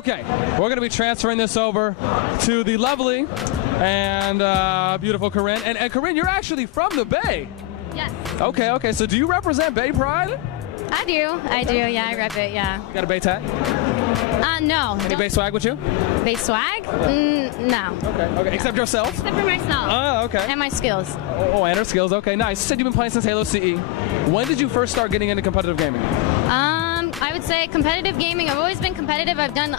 Okay, we're going to be transferring this over to the lovely and beautiful Corrine. And Corrine, you're actually from the Bay. Yes. Okay. So do you represent Bay Pride? I do. Yeah, I rep it, yeah. You got a Bay tat? No. Any Bay swag with you? Bay swag? No. Okay. Except yourself? Except for myself. Oh, okay. And my skills. Oh, and her skills. Okay, nice. You said you've been playing since Halo CE. When did you first start getting into competitive gaming? I would say competitive gaming. I've always been competitive. I've done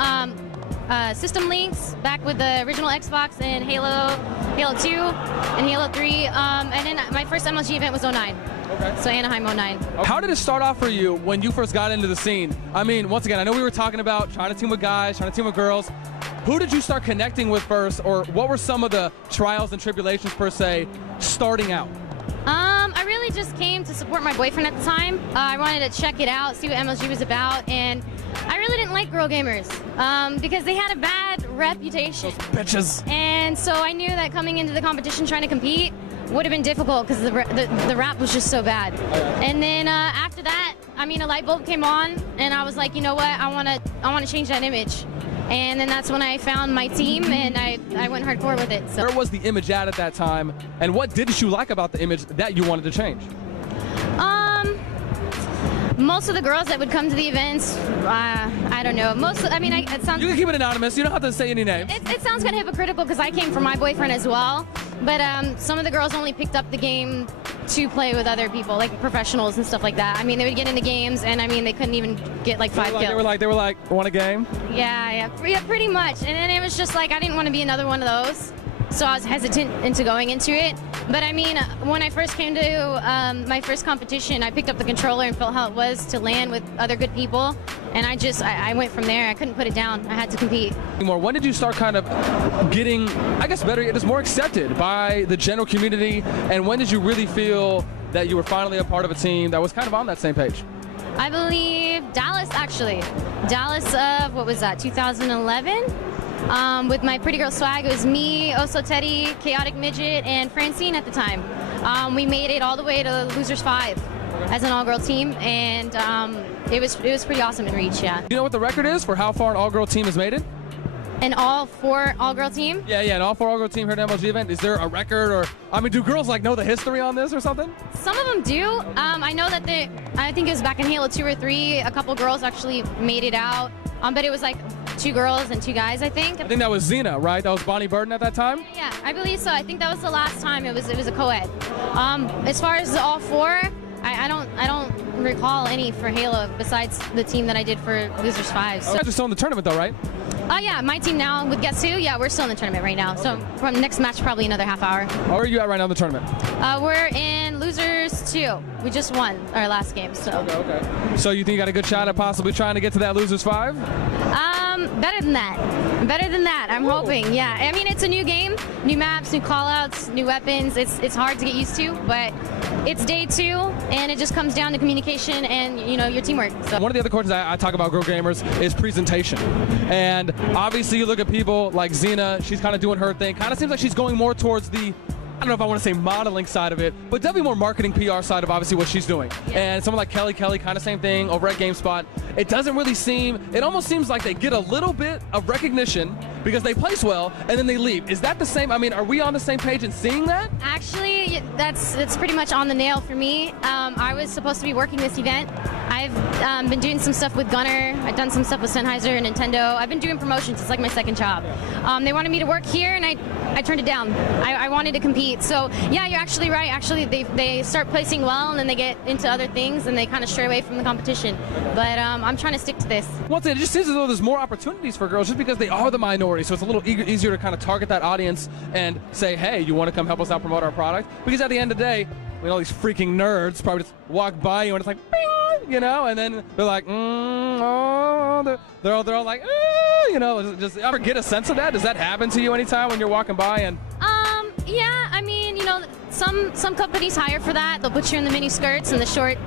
system links back with the original Xbox and Halo 2 and Halo 3. And then my first MLG event was 09. Okay. So Anaheim 09. How did it start off for you when you first got into the scene? I mean, once again, I know we were talking about trying to team with guys, trying to team with girls. Who did you start connecting with first, or what were some of the trials and tribulations per se starting out? I really just came to support my boyfriend at the time. I wanted to check it out, see what MLG was about, and I really didn't like girl gamers because they had a bad reputation. Those bitches. And so I knew that coming into the competition trying to compete would have been difficult because the rap was just so bad. And then after that, I mean, a light bulb came on, and I was like, you know what, I want to change that image. And then that's when I found my team, and I went hardcore with it. So. Where was the image at that time, and what didn't you like about the image that you wanted to change? Most of the girls that would come to the events, I don't know. It sounds. You can keep it anonymous. You don't have to say any names. It sounds kind of hypocritical because I came from my boyfriend as well. But some of the girls only picked up the game to play with other people, like professionals and stuff like that. I mean, they would get into games, and I mean, they couldn't even get like 5 kills. They were like, want a game? Yeah, pretty much. And then it was just like I didn't want to be another one of those. So I was hesitant into going into it. But I mean, when I first came to my first competition, I picked up the controller and felt how it was to land with other good people. And I went from there. I couldn't put it down. I had to compete. When did you start kind of getting, I guess better, just more accepted by the general community? And when did you really feel that you were finally a part of a team that was kind of on that same page? I believe Dallas, actually. Dallas of, what was that, 2011? With my Pretty Girl Swag, it was me, Oso Teddy, Chaotic Midget, and Francine at the time. We made it all the way to Losers 5 as an all-girl team, and it was pretty awesome in Reach, yeah. Do you know what the record is for how far an all-girl team has made it? An all-4 all-girl team? Yeah, an all-4 all-girl team here at MLG event. Is there a record, or, I mean, do girls like know the history on this or something? Some of them do. I know that I think it was back in Halo 2 or 3, a couple girls actually made it out, but it was like 2 girls and 2 guys, I think. I think that was Xena, right? That was Bonnie Burden at that time? Yeah, I believe so. I think that was the last time it was a co-ed. As far as all 4, I don't recall any for Halo besides the team that I did for Losers 5. So. You guys are still in the tournament though, right? Oh yeah, my team now with Guess Who, yeah, we're still in the tournament right now. So from next match, probably another half hour. Where are you at right now in the tournament? We're in Losers 2. We just won our last game, so. Okay. So you think you got a good shot at possibly trying to get to that Losers 5? Better than that. Better than that, I'm hoping, yeah. I mean, it's a new game, new maps, new callouts, new weapons. It's hard to get used to, but it's day 2, and it just comes down to communication and, you know, your teamwork. So. One of the other questions I talk about girl gamers is presentation. And obviously you look at people like Xena, she's kind of doing her thing. Kind of seems like she's going more towards the, I don't know if I want to say modeling side of it, but definitely more marketing PR side of obviously what she's doing. Yeah. And someone like Kelly, kind of same thing over at GameSpot. It doesn't really seem, it almost seems like they get a little bit of recognition because they place well and then they leave. Is that the same? I mean, are we on the same page in seeing that? Actually, that's pretty much on the nail for me. I was supposed to be working this event. I've been doing some stuff with Gunner. I've done some stuff with Sennheiser and Nintendo. I've been doing promotions. It's like my second job. They wanted me to work here, and I turned it down. I wanted to compete. So yeah, you're actually right. Actually, they start placing well, and then they get into other things, and they kind of stray away from the competition. But I'm trying to stick to this. Once again, it just seems as though there's more opportunities for girls just because they are the minority. So it's a little easier to kind of target that audience and say, hey, you want to come help us out promote our product? Because at the end of the day, all these freaking nerds probably just walk by you and it's like, bing, you know, and then they're like, oh, they're all like, you know, just ever get a sense of that? Does that happen to you anytime when you're walking by? And yeah, I mean, you know, some companies hire for that. They'll put you in the mini skirts and the short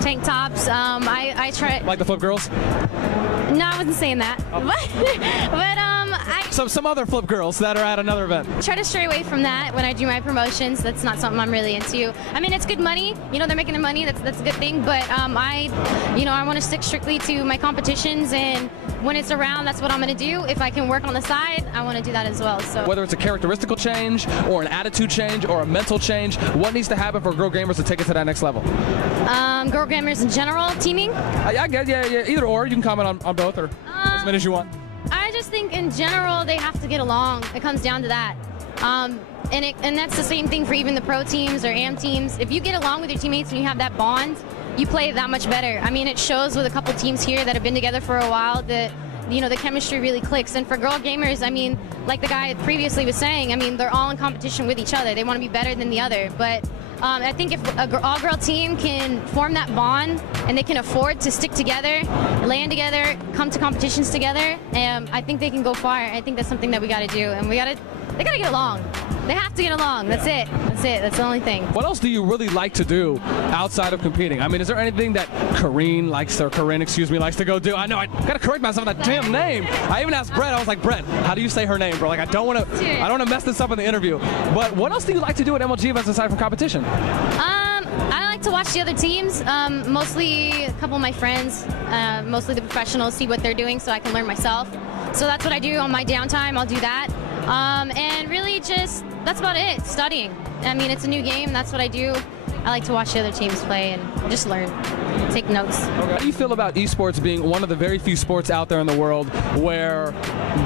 tank tops. I try. Like the flip girls? No, I wasn't saying that. Oh. But I some other flip girls that are at another event? Try to stray away from that when I do my promotions. That's not something I'm really into. I mean, it's good money. You know, they're making the money. That's a good thing. But I want to stick strictly to my competitions, and when it's around, that's what I'm going to do. If I can work on the side, I want to do that as well. So whether it's a characteristical change or an attitude change or a mental change, what needs to happen for girl gamers to take it to that next level? Girl gamers in general, teaming? I guess, yeah, either or. You can comment on both or as many as you want. I just think in general they have to get along. It comes down to that. And that's the same thing for even the pro teams or AM teams. If you get along with your teammates and you have that bond, you play that much better. I mean, it shows with a couple teams here that have been together for a while that, you know, the chemistry really clicks. And for girl gamers, I mean, like the guy previously was saying, I mean, they're all in competition with each other. They want to be better than the other. But I think if an all-girl team can form that bond and they can afford to stick together, land together, come to competitions together, I think they can go far. I think that's something that we got to do, and they got to get along. They have to get along. That's it. That's it. That's the only thing. What else do you really like to do outside of competing? I mean, is there anything that Corrine likes to go do? I know I gotta correct myself on that damn name. I even asked Brett. I was like, Brett, how do you say her name, bro? Like, I don't want to mess this up in the interview. But what else do you like to do at MLG events aside from competition? I like to watch the other teams. Mostly a couple of my friends, mostly the professionals, see what they're doing so I can learn myself. So that's what I do on my downtime. I'll do that. And really just, that's about it, studying. I mean, it's a new game, that's what I do. I like to watch the other teams play and just learn, take notes. Okay. How do you feel about esports being one of the very few sports out there in the world where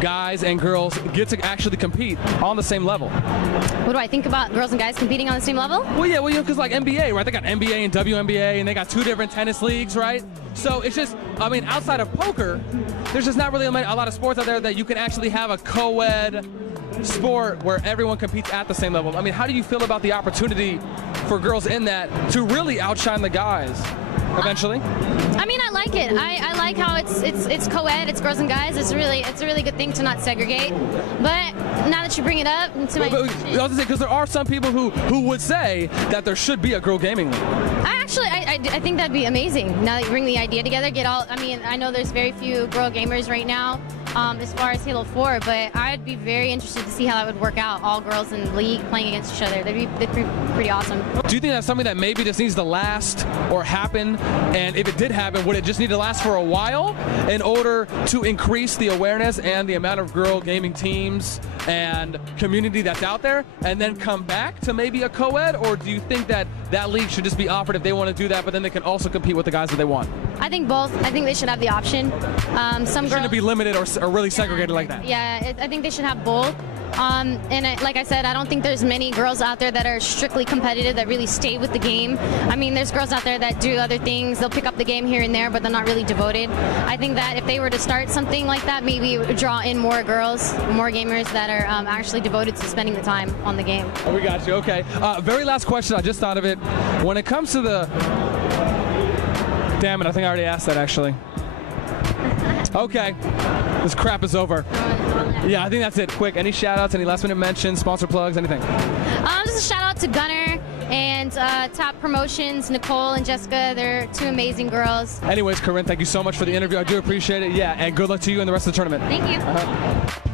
guys and girls get to actually compete on the same level? What do I think about girls and guys competing on the same level? Well, yeah, because like NBA, right? They got NBA and WNBA, and they got 2 different tennis leagues, right? So it's just, I mean, outside of poker, there's just not really a lot of sports out there that you can actually have a co-ed sport where everyone competes at the same level. I mean, how do you feel about the opportunity for girls in that to really outshine the guys eventually? I mean, I like it. I like how it's co-ed, it's girls and guys. It's a really good thing to not segregate. But now that you bring it up, I was gonna say, because there are some people who would say that there should be a girl gaming league. I think that'd be amazing. Now that you bring the idea together, I know there's very few girl gamers right now as far as Halo 4, but I'd be very interested to see how that would work out, all girls in the league playing against each other. That'd be pretty awesome. Do you think that's something that maybe just needs to last or happen? And if it did happen, would it just need to last for a while in order to increase the awareness and the amount of girl gaming teams and community that's out there, and then come back to maybe a co-ed? Or do you think that that league should just be offered if they want to do that, but then they can also compete with the guys that they want? I think both. I think they should have the option. Some girls shouldn't be limited or really segregated like that. Yeah, I think they should have both. Like I said, I don't think there's many girls out there that are strictly competitive that really stay with the game. I mean, there's girls out there that do other things. They'll pick up the game here and there, but they're not really devoted. I think that if they were to start something like that, maybe it would draw in more girls, more gamers that are actually devoted to spending the time on the game. Oh, we got you. Okay. Very last question. I just thought of it. When it comes to the... Damn it, I think I already asked that, actually. Okay. This crap is over. Yeah, I think that's it. Quick, any shout-outs, any last-minute mentions, sponsor plugs, anything? Just a shout-out to Gunner and Top Promotions, Nicole and Jessica. They're 2 amazing girls. Anyways, Corrine, thank you so much for the interview. I do appreciate it. Yeah, and good luck to you in the rest of the tournament. Thank you.